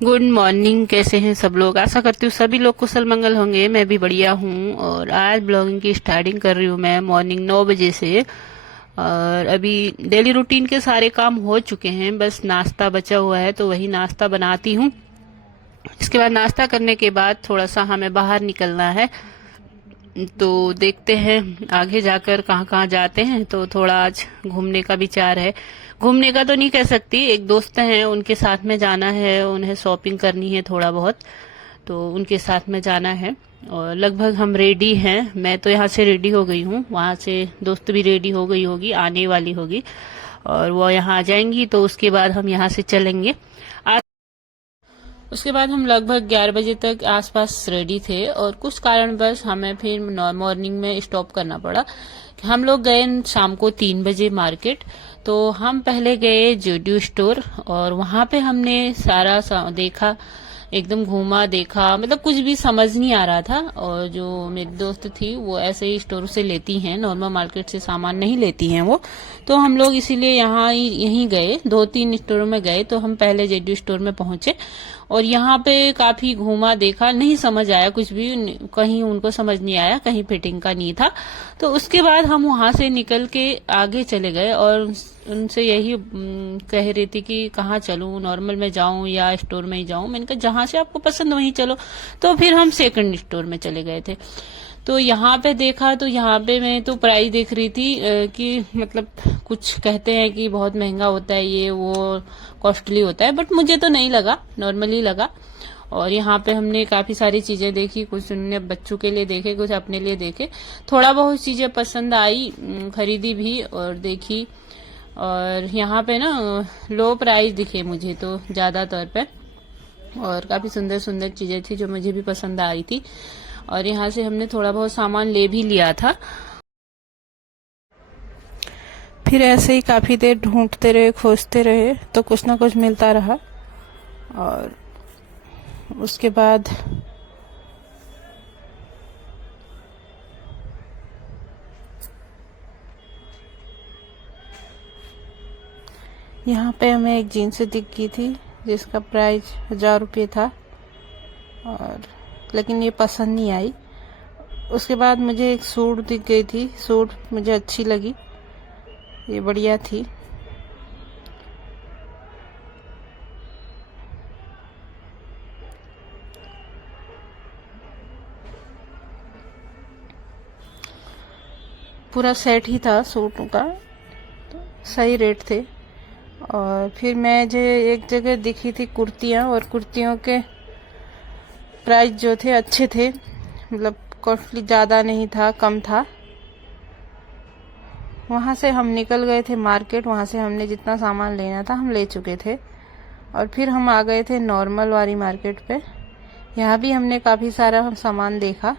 Good morning. कैसे हैं सब लोग? आशा करती हूँ सभी लोग कुशल मंगल होंगे। मैं भी बढ़िया हूँ और आज ब्लॉगिंग की स्टार्टिंग कर रही हूँ मैं मॉर्निंग 9 बजे से। और अभी डेली रूटीन के सारे काम हो चुके हैं, बस नाश्ता बचा हुआ है तो वही नाश्ता बनाती हूँ। इसके बाद नाश्ता करने के बाद थोड़ा सा हमें बाहर निकलना है, तो देखते हैं आगे जाकर कहाँ कहाँ जाते हैं। तो थोड़ा आज घूमने का विचार है। घूमने का तो नहीं कह सकती, एक दोस्त हैं उनके साथ में जाना है, उन्हें शॉपिंग करनी है थोड़ा बहुत, तो उनके साथ में जाना है। और लगभग हम रेडी हैं। मैं तो यहाँ से रेडी हो गई हूँ, वहां से दोस्त भी रेडी हो गई होगी, आने वाली होगी और वो यहाँ आ जाएंगी, तो उसके बाद हम यहाँ से चलेंगे। उसके बाद हम लगभग 11 बजे तक आसपास रेडी थे और कुछ कारणवश हमें फिर मॉर्निंग में स्टॉप करना पड़ा। हम लोग गए शाम को 3 बजे मार्केट। तो हम पहले गए जुडियो स्टोर और वहां पे हमने सारा देखा, एकदम घूमा देखा, मतलब कुछ भी समझ नहीं आ रहा था। और जो मेरी दोस्त थी वो ऐसे ही स्टोर से लेती हैं, नॉर्मल मार्केट से सामान नहीं लेती हैं वो। तो हम लोग इसीलिए यहाँ यहीं गए, 2-3 स्टोरों में गए। तो हम पहले जेडी स्टोर में पहुंचे और यहाँ पे काफी घूमा देखा, नहीं समझ आया कुछ भी, कहीं उनको समझ नहीं आया, कहीं फिटिंग का नहीं था। तो उसके बाद हम वहां से निकल के आगे चले गए और उनसे यही कह रही थी कि कहाँ चलूं, नॉर्मल में जाऊं या स्टोर में ही जाऊं। मैंने कहा जहां से आपको पसंद वहीं चलो। तो फिर हम सेकंड स्टोर में चले गए थे। तो यहाँ पे देखा, तो यहाँ पे मैं तो प्राइस देख रही थी कि मतलब कुछ कहते हैं कि बहुत महंगा होता है, ये वो कॉस्टली होता है, बट मुझे तो नहीं लगा, नॉर्मली लगा। और यहाँ पे हमने काफी सारी चीजें देखी, कुछ उन्होंने बच्चों के लिए देखे, कुछ अपने लिए देखे। थोड़ा बहुत चीजें पसंद आई, खरीदी भी और देखी। और यहाँ पे ना लो प्राइस दिखे मुझे तो ज्यादातर पे, और काफी सुंदर सुंदर चीजें थी जो मुझे भी पसंद आ रही थी। और यहाँ से हमने थोड़ा बहुत सामान ले भी लिया था। फिर ऐसे ही काफी देर ढूंढते रहे, खोजते रहे, तो कुछ ना कुछ मिलता रहा। और उसके बाद यहाँ पे हमें एक जीन्स दिख गई थी जिसका प्राइस 1000 रुपये था, और लेकिन ये पसंद नहीं आई। उसके बाद मुझे एक सूट दिख गई थी, सूट मुझे अच्छी लगी, ये बढ़िया थी। पूरा सेट ही था सूटों का, तो सही रेट थे। और फिर मैं जो एक जगह दिखी थी कुर्तियाँ, और कुर्तियों के प्राइस जो थे अच्छे थे, मतलब कॉस्टली ज़्यादा नहीं था, कम था। वहाँ से हम निकल गए थे मार्केट, वहाँ से हमने जितना सामान लेना था हम ले चुके थे। और फिर हम आ गए थे नॉर्मल वाली मार्केट पे। यहाँ भी हमने काफ़ी सारा सामान देखा।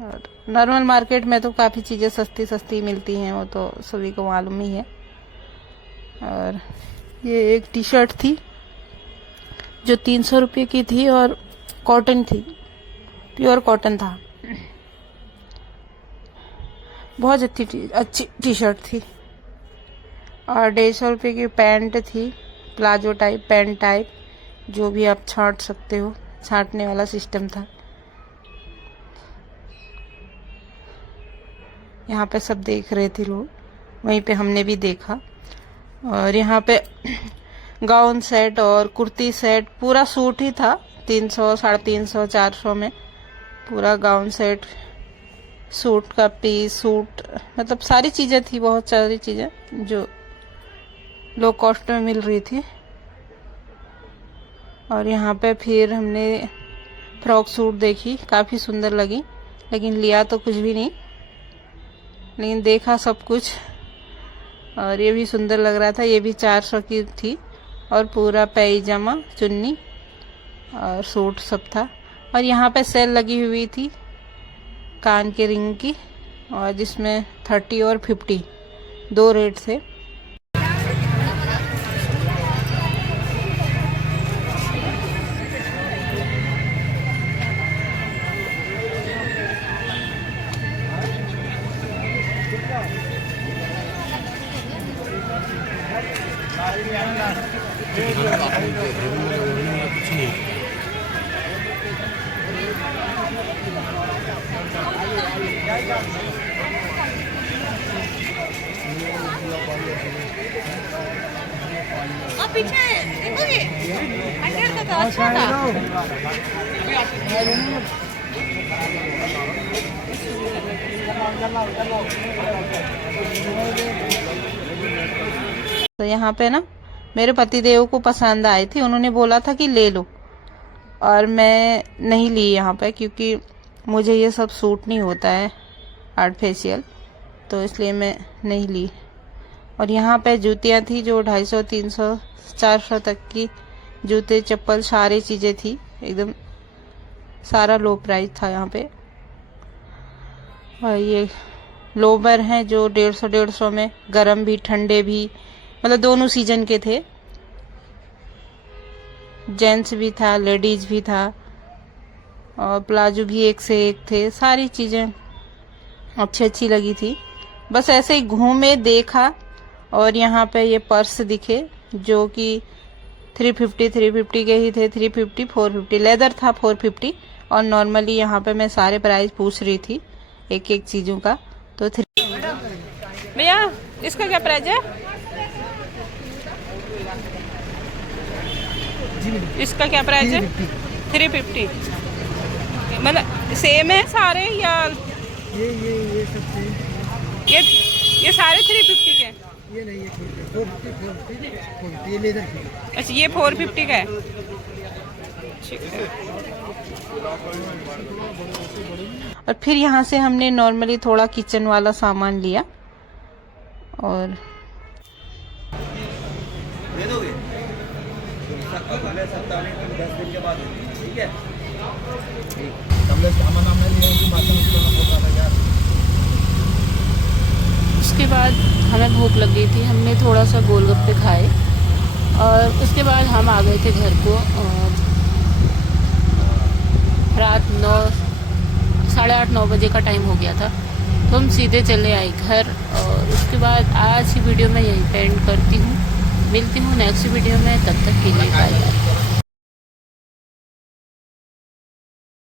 और नॉर्मल मार्केट में तो काफ़ी चीज़ें सस्ती सस्ती मिलती हैं, वो तो सभी को मालूम ही है। और ये एक टी शर्ट थी जो 300 रुपये की थी और कॉटन थी, प्योर कॉटन था, बहुत अच्छी टी शर्ट थी। और 150 रुपये की पैंट थी, प्लाजो टाइप, पैंट टाइप, जो भी आप छांट सकते हो, छांटने वाला सिस्टम था। यहाँ पे सब देख रहे थे लोग, वहीं पे हमने भी देखा। और यहाँ पे गाउन सेट और कुर्ती सेट, पूरा सूट ही था, 300, 350, 400 में पूरा गाउन सेट, सूट का पीस, सूट, मतलब सारी चीज़ें थी, बहुत सारी चीज़ें जो लो कॉस्ट में मिल रही थी। और यहाँ पे फिर हमने फ्रॉक सूट देखी, काफ़ी सुंदर लगी, लेकिन लिया तो कुछ भी नहीं, लेकिन देखा सब कुछ। और ये भी सुंदर लग रहा था, ये भी 400 की थी, और पूरा पैजामा, चुन्नी और सूट सब था। और यहाँ पे सेल लगी हुई थी कान के रिंग की, और जिसमें 30 और 50 दो रेट थे। दिखाना तो आपको देख रहे हो, मेरा वार्निंग वाला कुछ नहीं है। पीछे देखोगे 100 का तो अच्छा था। तो यहाँ पे ना मेरे पतिदेव को पसंद आई थी, उन्होंने बोला था कि ले लो, और मैं नहीं ली यहाँ पे क्योंकि मुझे ये सब सूट नहीं होता है आर्ट फेशियल, तो इसलिए मैं नहीं ली। और यहाँ पे जूतियाँ थी जो 250, 300, 400 तक की, जूते चप्पल सारी चीज़ें थी, एकदम सारा लो प्राइस था यहाँ पे। और ये लोवर हैं जो 150 में, गरम भी ठंडे भी, मतलब दोनों सीजन के थे, जेंट्स भी था लेडीज भी था, और प्लाजो भी एक से एक थे, सारी चीज़ें अच्छी लगी थी। बस ऐसे ही घूमे देखा, और यहाँ पे ये पर्स दिखे जो कि 350 के ही थे, 350, 450, लेदर था 450, और नॉर्मली यहाँ पे मैं सारे प्राइस पूछ रही थी एक एक चीज़ों का, तो भैया इसका क्या प्राइस है? इसका क्या प्राइस है? 350। मतलब सेम है सारे या ये सब सेम। ये सारे 350 के? ये नहीं, ये 450 ये लेदर की। अच्छा, ये 450 का है। ठीक है। और फिर यहाँ से हमने नॉर्मली थोड़ा किचन वाला सामान लिया, और दे दोगे? अगले सप्ताह में 10 दिन के बाद, ठीक है? हमने सामान हमने लिया कि बातें उसको ना बोल रहा यार। उसके बाद हमें भूख लग गई थी, हमने थोड़ा सा गोलगप्पे खाए, और उसके बाद हम आ गए थे घर को। रात 9, 8:30, 9 बजे का टाइम हो गया था, तो हम सीधे चले आए घर। और उसके बाद आज की वीडियो मैं यहीं पे एंड करती हूँ, मिलती हूँ नेक्स्ट वीडियो में, तब तक के लिए बाय।